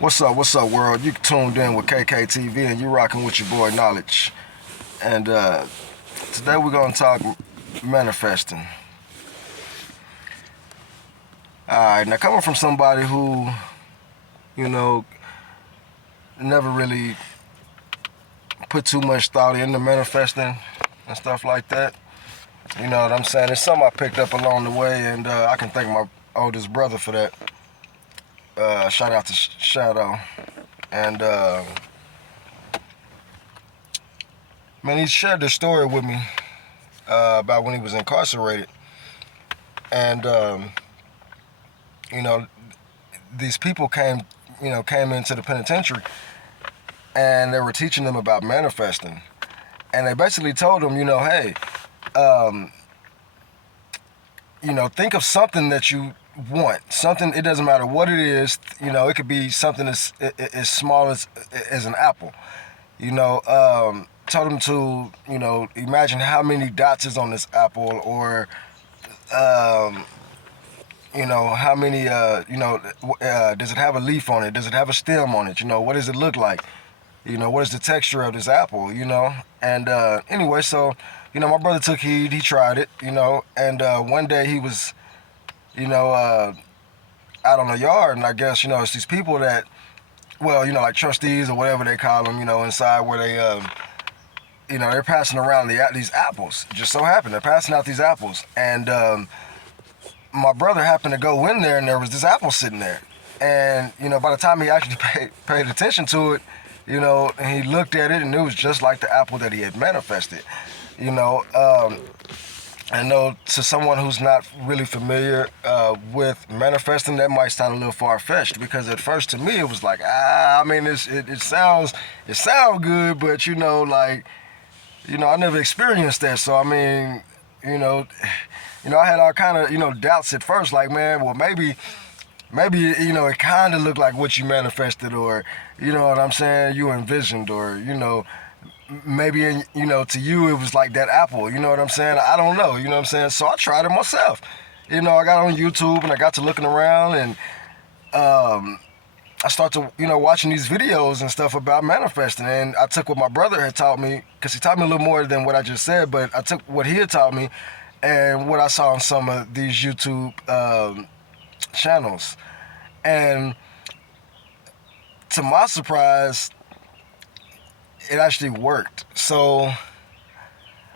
What's up, world? You tuned in with KKTV and you rocking with your boy Knowledge. And today we're gonna talk manifesting. Alright, now coming from somebody who, you know, never really put too much thought into manifesting and stuff like that. You know what I'm saying? It's something I picked up along the way, and I can thank my oldest brother for that. Shout out to Shadow. And man, he shared this story with me about when he was incarcerated. And you know, these people came into the penitentiary, and they were teaching them about manifesting. And they basically told them, hey, think of something that you want. Something, it doesn't matter what it is. It could be something as small as an apple. Told them to, imagine how many dots is on this apple, or how many, does it have a leaf on it? Does it have a stem on it? What does it look like? What is the texture of this apple? And anyway, so, my brother took heed, he tried it, and one day he was, out on the yard, and I guess, it's these people that, well, like trustees or whatever they call them, inside where they, they're passing around these apples. It just so happened they're passing out these apples, and my brother happened to go in there, and there was this apple sitting there. And, by the time he actually paid attention to it, and he looked at it, and it was just like the apple that he had manifested. I know to someone who's not really familiar with manifesting, that might sound a little far-fetched, because at first to me it was like, it sounds good, but I never experienced that. So I had all kind of doubts at first, like, man, well, maybe it kind of looked like what you manifested, or what I'm saying, you envisioned, or maybe to you it was like that apple, what I'm saying. I don't know, what I'm saying. So I tried it myself. I got on YouTube, and I got to looking around, and I started to watching these videos and stuff about manifesting. And I took what my brother had taught me, because he taught me a little more than what I just said, but I took what he had taught me and what I saw on some of these YouTube channels. And to my surprise, it actually worked. So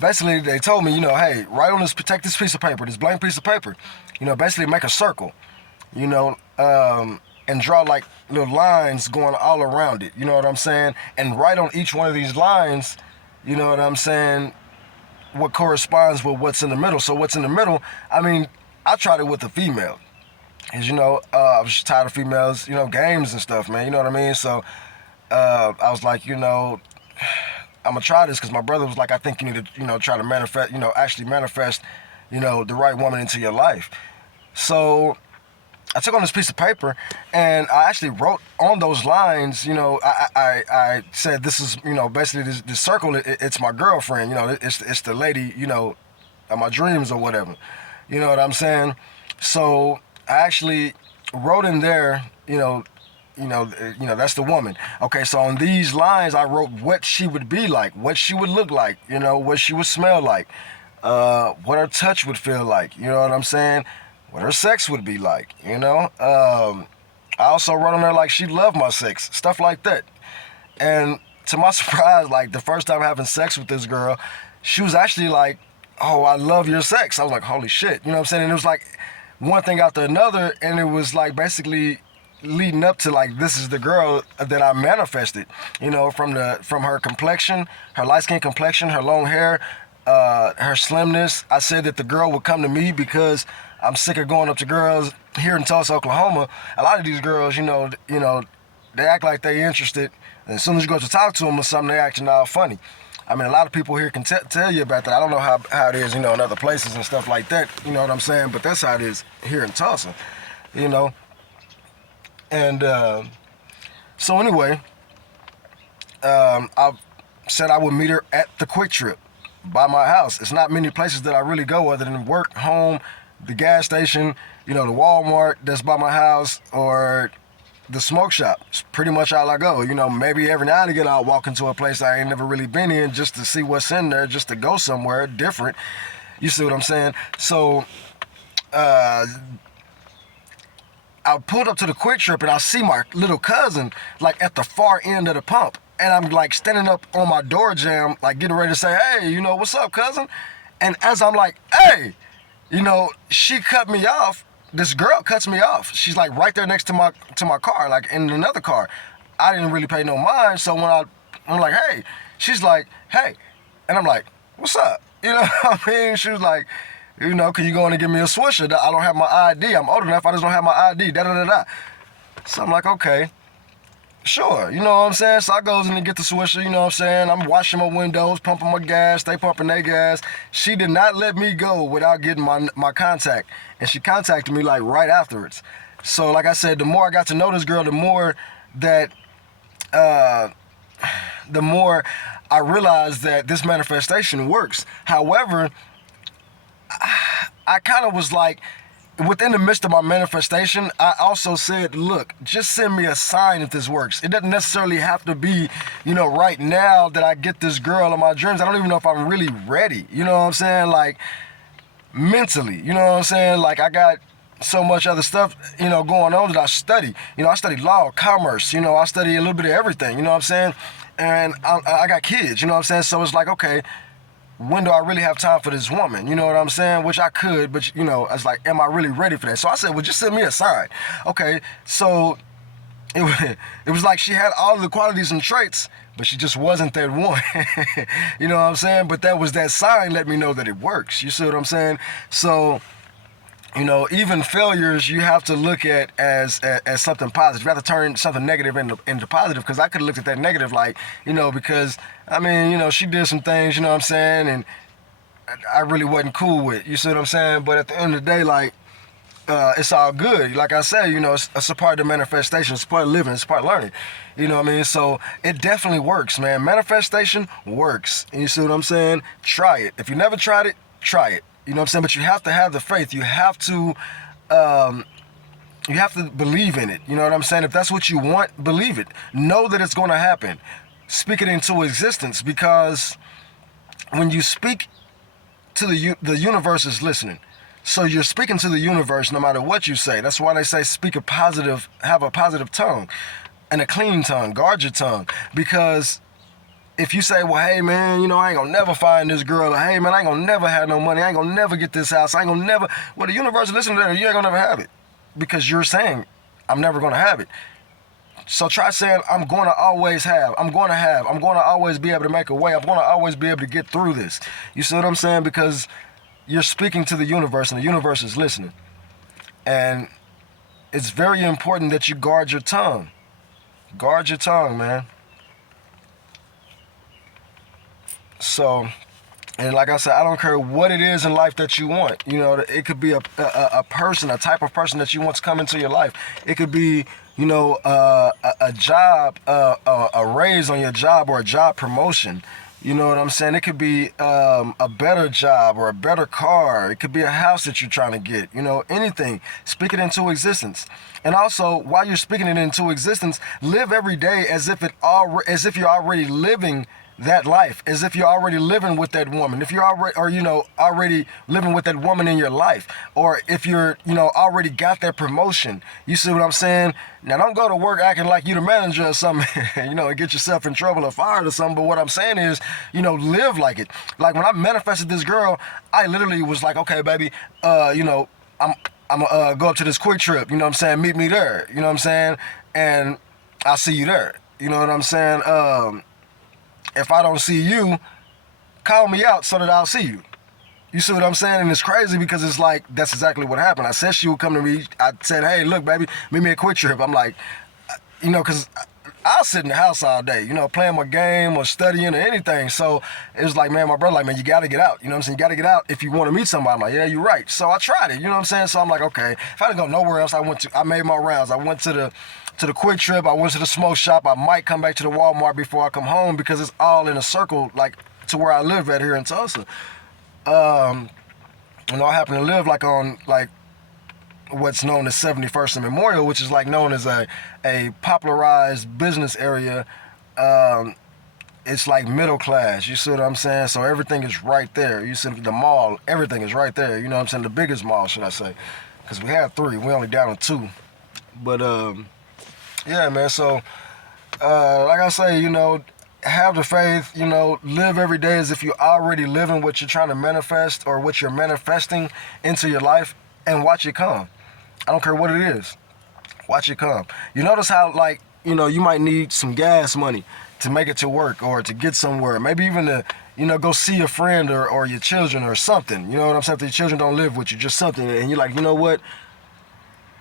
basically they told me, hey, write on this, take this piece of paper, this blank piece of paper, basically make a circle, and draw like little lines going all around it, what I'm saying? And write on each one of these lines, what I'm saying, what corresponds with what's in the middle. So what's in the middle, I tried it with a female. Because, I was just tired of females, games and stuff, man, you know what I mean? So I was like, I'm gonna try this, because my brother was like, I think you need to, try to manifest, actually manifest, the right woman into your life. So I took on this piece of paper, and I actually wrote on those lines, I said, this is, basically this circle, it's my girlfriend, it's the lady, of my dreams or whatever. You know what I'm saying? So I actually wrote in there, that's the woman. Okay, so on these lines, I wrote what she would be like, what she would look like, what she would smell like, what her touch would feel like, you know what I'm saying? What her sex would be like, I also wrote on there like she loved my sex, stuff like that. And to my surprise, like the first time having sex with this girl, she was actually like, oh, I love your sex. I was like, holy shit, you know what I'm saying? And it was like one thing after another, and it was like basically leading up to like, this is the girl that I manifested, from her complexion, her light skin complexion, her long hair, her slimness. I said that the girl would come to me because I'm sick of going up to girls here in Tulsa, Oklahoma. A lot of these girls, they act like they interested, and as soon as you go to talk to them or something, they acting all funny. A lot of people here can tell you about that. I don't know how it is, in other places and stuff like that, you know what I'm saying? But that's how it is here in Tulsa, And so anyway, I said I would meet her at the Quick Trip by my house. It's not many places that I really go other than work, home, the gas station, the Walmart that's by my house, or the smoke shop. It's pretty much all I go. You know, maybe every now and again I'll walk into a place I ain't never really been in just to see what's in there, just to go somewhere different. You see what I'm saying? So I pulled up to the Quick Trip and I see my little cousin like at the far end of the pump. And I'm like standing up on my door jamb, like getting ready to say, hey, you know, what's up, cousin? And as I'm like, hey, you know, she cut me off. This girl cuts me off. She's like right there next to my car, like in another car. I didn't really pay no mind. So when I'm like, hey, she's like, hey. And I'm like, what's up? You know what I mean? She was like, you know, can you go in and give me a swisher? I don't have my ID. I'm old enough. I just don't have my ID. Da-da-da-da. So I'm like, okay. Sure, you know what I'm saying? So I goes in and get the swisher, you know what I'm saying? I'm washing my windows, pumping my gas, they pumping their gas. She did not let me go without getting my contact. And she contacted me like right afterwards. So like I said, the more I got to know this girl, the more that, the more I realized that this manifestation works. However, I kind of was like, within the midst of my manifestation, I also said, look, just send me a sign if this works. It doesn't necessarily have to be, you know, right now that I get this girl in my dreams. I don't even know if I'm really ready. You know what I'm saying? Like, mentally, you know what I'm saying? Like, I got so much other stuff, you know, going on that I study. You know, I study law, commerce, you know, I study a little bit of everything, you know what I'm saying? And I got kids, you know what I'm saying? So it's like, okay, when do I really have time for this woman? You know what I'm saying? Which I could, but you know, it's like, am I really ready for that? So I said, well, just send me a sign. Okay, so it was like she had all of the qualities and traits, but she just wasn't that one. You know what I'm saying? But that sign let me know that it works. You see what I'm saying? So, you know, even failures you have to look at as something positive. You have to turn something negative into positive, because I could have looked at that negative like, you know, because, I mean, you know, she did some things, you know what I'm saying, and I really wasn't cool with. You see what I'm saying? But at the end of the day, like, it's all good. Like I said, you know, it's a part of the manifestation. It's part of living. It's part of learning. You know what I mean? So it definitely works, man. Manifestation works. And you see what I'm saying? Try it. If you never tried it, try it. You know what I'm saying? But you have to have the faith. You have to believe in it. You know what I'm saying? If that's what you want, believe it. Know that it's going to happen. Speak it into existence, because when you speak to the universe is listening. So you're speaking to the universe no matter what you say. That's why they say have a positive tongue and a clean tongue. Guard your tongue, because if you say, well, hey, man, you know, I ain't gonna never find this girl, or hey, man, I ain't gonna never have no money, I ain't gonna never get this house, I ain't gonna never, well, the universe is listening to that, you ain't gonna never have it, because you're saying, I'm never gonna have it. So try saying, I'm gonna always have, I'm gonna always be able to make a way, I'm gonna always be able to get through this. You see what I'm saying? Because you're speaking to the universe, and the universe is listening. And it's very important that you guard your tongue. Guard your tongue, man. So, and like I said, I don't care what it is in life that you want. You know, it could be a person, a type of person that you want to come into your life. It could be, you know, a job, a raise on your job, or a job promotion. You know what I'm saying? It could be a better job or a better car. It could be a house that you're trying to get. You know, anything. Speak it into existence. And also, while you're speaking it into existence, live every day as if you're already living that life, as if you're already living with that woman, if you're already, or you know, already living with that woman in your life, or if you're, you know, already got that promotion. You see what I'm saying? Now, don't go to work acting like you the manager or something, you know, and get yourself in trouble or fired or something. But what I'm saying is, you know, live like it. Like when I manifested this girl, I literally was like, okay, baby, you know, I'm gonna go up to this Quick Trip. You know what I'm saying? Meet me there. You know what I'm saying? And I'll see you there. You know what I'm saying? If I don't see you, call me out so that I'll see you. You see what I'm saying? And it's crazy because it's like, that's exactly what happened. I said she would come to me. I said, hey, look, baby, meet me at Quick Trip. I'm like, you know, because I'll sit in the house all day, you know, playing my game or studying or anything. So it was like, man, my brother, like, man, you got to get out. You know what I'm saying? You got to get out if you want to meet somebody. I'm like, yeah, you're right. So I tried it. You know what I'm saying? So I'm like, okay, if I didn't go nowhere else, I made my rounds. I went to the Quick Trip. I went to the smoke shop. I might come back to the Walmart before I come home, because it's all in a circle, like to where I live at here in Tulsa. You know, I happen to live like on like what's known as 71st and Memorial, which is like known as a popularized business area. It's like middle class, you see what I'm saying? So everything is right there. You see the mall, everything is right there. You know what I'm saying? The biggest mall, should I say. Because we had 3, we only down to 2. But, yeah, man, so, like I say, you know, have the faith, you know, live every day as if you're already living what you're trying to manifest or what you're manifesting into your life, and watch it come. I don't care what it is. Watch it come. You notice how, like, you know, you might need some gas money to make it to work or to get somewhere. Maybe even to, you know, go see a friend or your children or something. You know what I'm saying? If your children don't live with you, just something. And you're like, you know what?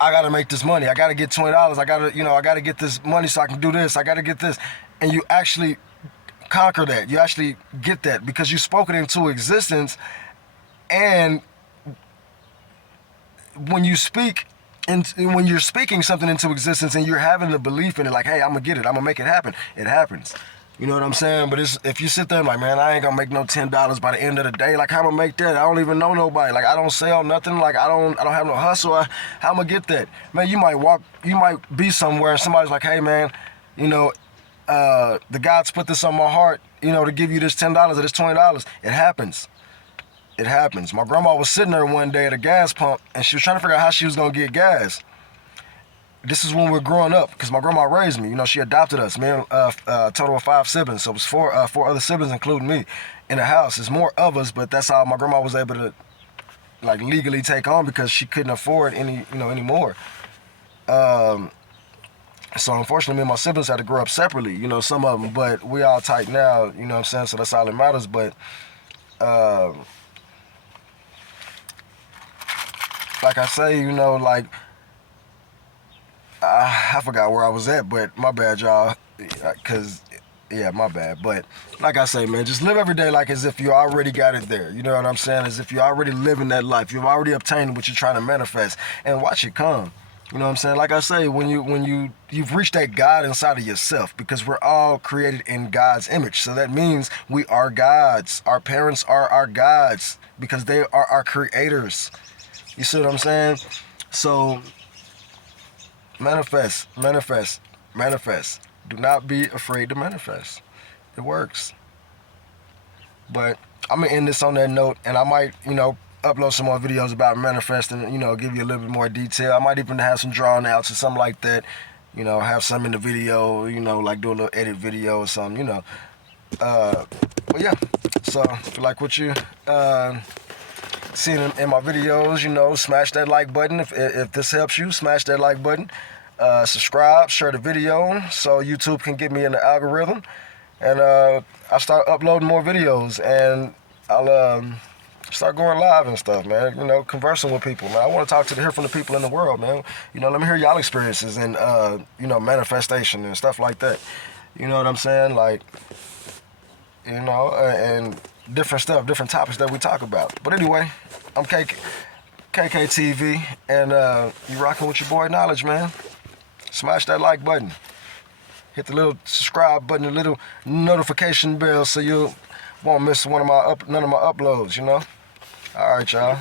I got to make this money. I got to get $20. I got to get this money so I can do this. I got to get this. And you actually conquer that. You actually get that because you spoke it into existence. And when you speak, and when you're speaking something into existence and you're having the belief in it, like, hey, I'm gonna get it, I'm gonna make it happen, it happens. You know what I'm saying? But if you sit there and like, man, I ain't gonna make no $10 by the end of the day, like, how I'm gonna make that? I don't even know nobody. Like, I don't sell nothing. Like, I don't have no hustle. How I'm gonna get that? Man, you might be somewhere and somebody's like, hey, man, you know, the God's put this on my heart, you know, to give you this $10 or this $20. It happens. It happens. My grandma was sitting there one day at a gas pump, and she was trying to figure out how she was going to get gas. This is when we were growing up, because my grandma raised me. You know, she adopted us. Me and a total of 5 siblings, so it was four other siblings, including me, in the house. There's more of us, but that's how my grandma was able to, like, legally take on because she couldn't afford any more. So unfortunately, me and my siblings had to grow up separately. You know, some of them, but we all tight now. You know what I'm saying? So that's all that matters. But like I say, you know, like, I forgot where I was at, but my bad, y'all, because, yeah, my bad. But like I say, man, just live every day like as if you already got it there. You know what I'm saying? As if you're already living that life. You've already obtained what you're trying to manifest, and watch it come. You know what I'm saying? Like I say, when you've reached that God inside of yourself, because we're all created in God's image. So that means we are gods. Our parents are our gods because they are our creators. You see what I'm saying? So manifest, manifest, manifest. Do not be afraid to manifest. It works. But I'm going to end this on that note, and I might, you know, upload some more videos about manifesting, you know, give you a little bit more detail. I might even have some drawn outs or something like that, you know, have some in the video, you know, like do a little edit video or something, you know. But yeah, so if you like what you seeing in my videos, you know, smash that like button. If this helps you, smash that like button. Subscribe, share the video so YouTube can get me in the algorithm. And I'll start uploading more videos, and I'll start going live and stuff, man. You know, conversing with people, man. I want to hear from the people in the world, man. You know, let me hear y'all experiences and, you know, manifestation and stuff like that. You know what I'm saying? Like, you know, and different stuff, different topics that we talk about. But anyway, I'm KKTV, and you rocking with your boy Knowledge, man. Smash that like button. Hit the little subscribe button, the little notification bell so you won't miss none of my uploads, you know? All right, y'all.